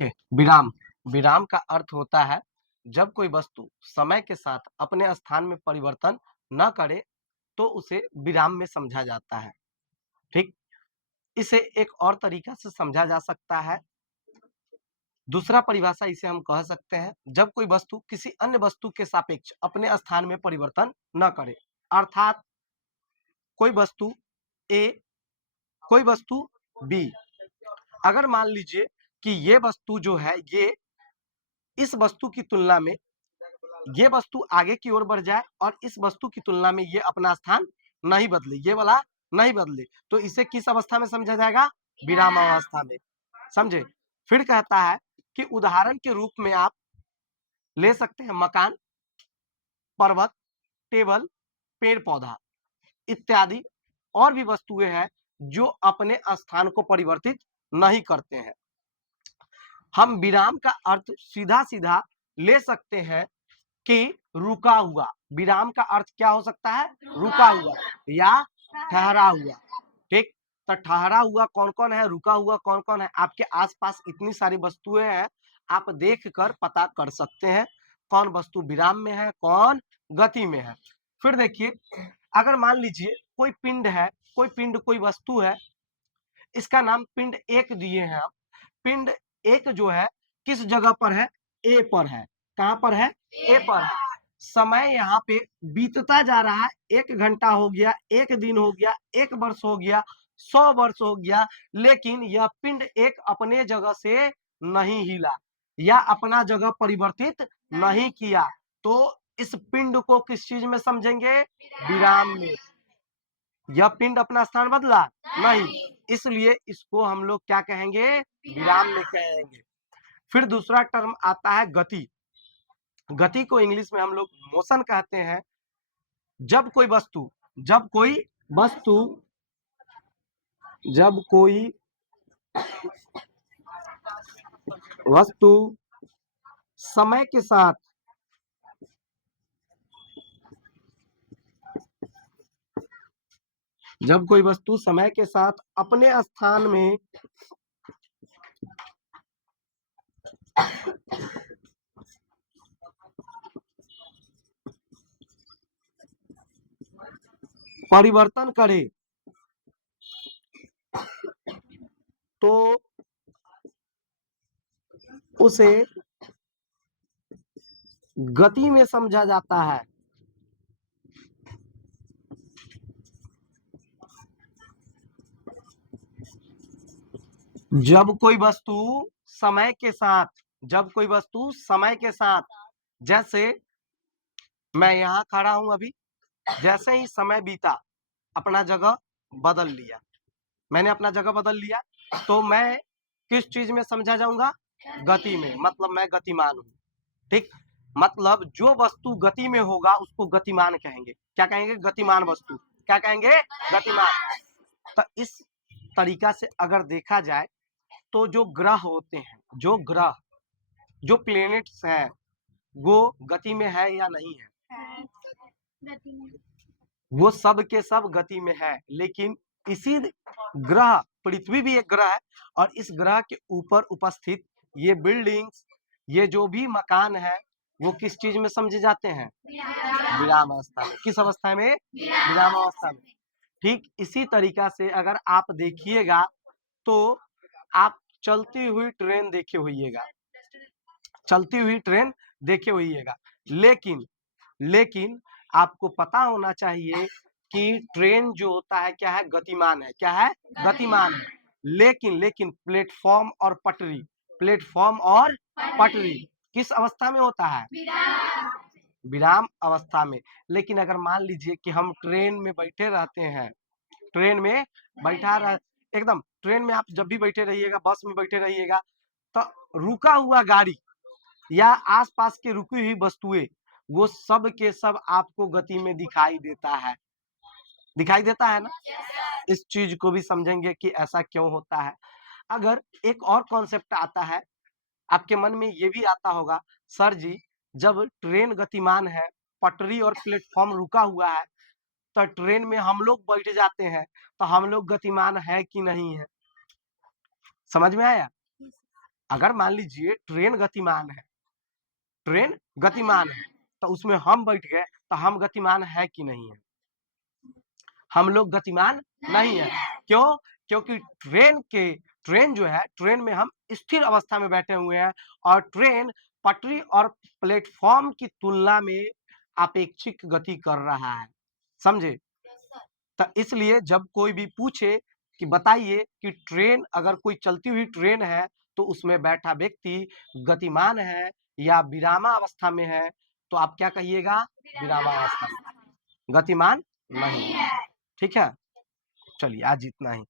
देखिए, विराम विराम का अर्थ होता है जब कोई वस्तु समय के साथ अपने स्थान में परिवर्तन न करे तो उसे विराम में समझा जाता है। ठीक, इसे एक और तरीका से समझा जा सकता है। दूसरा परिभाषा इसे हम कह सकते हैं जब कोई वस्तु किसी अन्य वस्तु के सापेक्ष अपने स्थान में परिवर्तन न करे, अर्थात कोई वस्तु ए, कोई वस्तु बी। अगर मान लीजिए कि ये वस्तु जो है ये इस वस्तु की तुलना में ये वस्तु आगे की ओर बढ़ जाए और इस वस्तु की तुलना में ये अपना स्थान नहीं बदले, ये वाला नहीं बदले, तो इसे किस अवस्था में समझा जाएगा? विराम अवस्था में। समझे? फिर कहता है कि उदाहरण के रूप में आप ले सकते हैं मकान, पर्वत, टेबल, पेड़ पौधा इत्यादि और भी वस्तुएं हैं जो अपने स्थान को परिवर्तित नहीं करते हैं। हम विराम का अर्थ सीधा सीधा ले सकते हैं कि रुका हुआ। विराम का अर्थ क्या हो सकता है? रुका हुआ या ठहरा हुआ। ठीक, तो ठहरा हुआ कौन कौन है, रुका हुआ कौन कौन है? आपके आसपास इतनी सारी वस्तुएं हैं, आप देखकर पता कर सकते हैं कौन वस्तु विराम में है, कौन गति में है। फिर देखिए, अगर मान लीजिए कोई पिंड है, कोई वस्तु है, इसका नाम पिंड एक दिए हैं आप। पिंड एक जो है किस जगह पर है? ए पर है। कहां पर है? ए पर है। समय यहाँ पे बीतता जा रहा है, 1 घंटा हो गया, 1 दिन हो गया, 1 वर्ष हो गया, 100 वर्ष हो गया, लेकिन यह पिंड एक अपने जगह से नहीं हिला या अपना जगह परिवर्तित नहीं किया, तो इस पिंड को किस चीज में समझेंगे? विराम में। यह पिंड अपना स्थान बदला नहीं, इसलिए इसको हम लोग क्या कहेंगे? विराम में कहेंगे। फिर दूसरा टर्म आता है गति। गति को इंग्लिश में हम लोग मोशन कहते हैं। जब कोई वस्तु जब कोई वस्तु जब कोई वस्तु समय के साथ जब कोई वस्तु समय के साथ अपने स्थान में परिवर्तन करे तो उसे गति में समझा जाता है। जब कोई वस्तु समय के साथ जब कोई वस्तु समय के साथ, जैसे मैं यहाँ खड़ा हूं अभी, जैसे ही समय बीता अपना जगह बदल लिया, मैंने अपना जगह बदल लिया, तो मैं किस चीज में समझा जाऊंगा? गति में, मतलब मैं गतिमान हूँ। ठीक, मतलब जो वस्तु गति में होगा उसको गतिमान कहेंगे। क्या कहेंगे? गतिमान वस्तु। क्या कहेंगे? गतिमान। तो इस तरीका से अगर देखा जाए तो जो ग्रह होते हैं, जो प्लेनेट्स हैं, वो गति में है या नहीं है? वो सब के सब गति में है, लेकिन इसी ग्रह, पृथ्वी भी एक ग्रह है, और इस ग्रह के ऊपर उपस्थित ये बिल्डिंग्स, ये जो भी मकान है, वो किस चीज में समझे जाते हैं? विराम अवस्था में। किस अवस्था में? विराम अवस्था में। ठीक इसी तरीका से अगर आप देखिएगा तो आप चलती हुई ट्रेन देखे होइएगा, चलती हुई ट्रेन देखे होइएगा, लेकिन आपको पता होना चाहिए कि ट्रेन जो होता है क्या है? गतिमान है। क्या है? गतिमान है। लेकिन प्लेटफॉर्म और पटरी किस अवस्था में होता है? विराम अवस्था में। लेकिन अगर मान लीजिए कि हम ट्रेन में बैठे रहते हैं, ट्रेन में बैठा रह एकदम ट्रेन में आप जब भी बैठे रहिएगा, बस में बैठे रहिएगा, तो रुका हुआ गाड़ी या आसपास के रुकी हुई वस्तुएं, वो सब के सब आपको गति में दिखाई देता है। दिखाई देता है ना? इस चीज को भी समझेंगे कि ऐसा क्यों होता है। अगर एक और कॉन्सेप्ट आता है, आपके मन में ये भी आता होगा, सर जी जब ट्रेन गतिमान है, पटरी और प्लेटफॉर्म रुका हुआ है, तो ट्रेन में हम लोग बैठ जाते हैं, तो हम लोग गतिमान है कि नहीं है? समझ में आया? अगर मान लीजिए ट्रेन गतिमान है, ट्रेन गतिमान है, तो उसमें हम बैठ गए, तो हम गतिमान है कि नहीं है? हम लोग गतिमान नहीं है। क्यों? क्योंकि ट्रेन जो है, ट्रेन में हम स्थिर अवस्था में बैठे हुए हैं और ट्रेन पटरी और प्लेटफॉर्म की तुलना में अपेक्षिक गति कर रहा है, समझे? तो इसलिए जब कोई भी पूछे कि बताइए कि ट्रेन, अगर कोई चलती हुई ट्रेन है तो उसमें बैठा व्यक्ति गतिमान है या विरामावस्था में है, तो आप क्या कहिएगा? विरामावस्था में। गतिमान नहीं है। ठीक है, चलिए आज इतना ही।